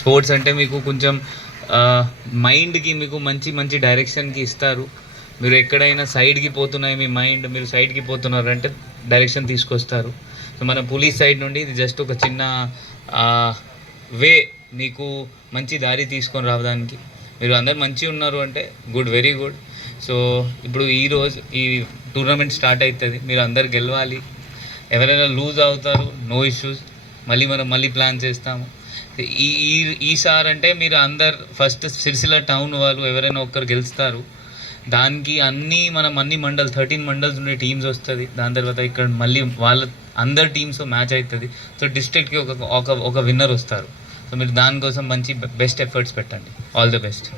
Sports అంటే మీకు కొంచెం మైండ్కి మీకు మంచి మంచి డైరెక్షన్కి ఇస్తారు. మీరు ఎక్కడైనా సైడ్కి పోతున్నాయి మీ మైండ్ మీరు సైడ్కి పోతున్నారు అంటే డైరెక్షన్ తీసుకొస్తారు. సో మన పోలీస్ సైడ్ నుండి ఇది జస్ట్ ఒక చిన్న వే మీకు మంచి దారి తీసుకొని రావడానికి. మీరు అందరు మంచిగా ఉన్నారు అంటే గుడ్ వెరీ గుడ్. సో ఇప్పుడు ఈరోజు ఈ టోర్నమెంట్ స్టార్ట్ అవుతుంది మీరు అందరు గెలవాలి. ఎవరైనా లూజ్ అవుతారు నో ఇష్యూస్. మళ్ళీ మనం మళ్ళీ ప్లాన్ చేస్తాము. ఈ ఈ ఈసారి అంటే మీరు అందరు ఫస్ట్ సిరిసిల్ల టౌన్ వాళ్ళు ఎవరైనా ఒక్కరు గెలుస్తారు. దానికి అన్ని మనం అన్ని మండల్ థర్టీన్ మండల్స్ ఉండే టీమ్స్ వస్తుంది. దాని తర్వాత ఇక్కడ మళ్ళీ వాళ్ళ అందరు టీమ్స్ మ్యాచ్ అవుతుంది సో డిస్ట్రిక్ట్కి ఒక ఒక ఒక విన్నర్ వస్తారు. సో మీరు దానికోసం మంచి బెస్ట్ ఎఫర్ట్స్ పెట్టండి. ఆల్ ది బెస్ట్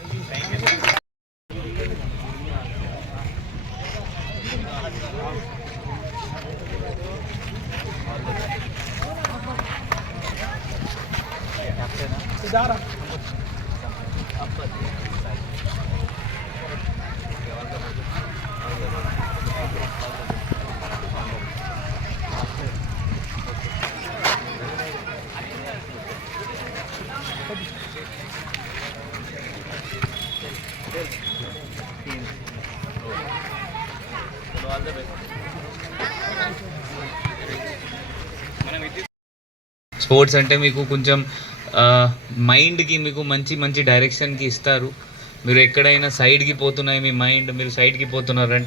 స్పోర్ట్స్ అంటే మీకు కొంచెం మైండ్కి మీకు మంచి మంచి డైరెక్షన్కి ఇస్తారు. మీరు ఎక్కడైనా సైడ్కి పోతున్నాయి మీ మైండ్ మీరు సైడ్కి పోతున్నారంటే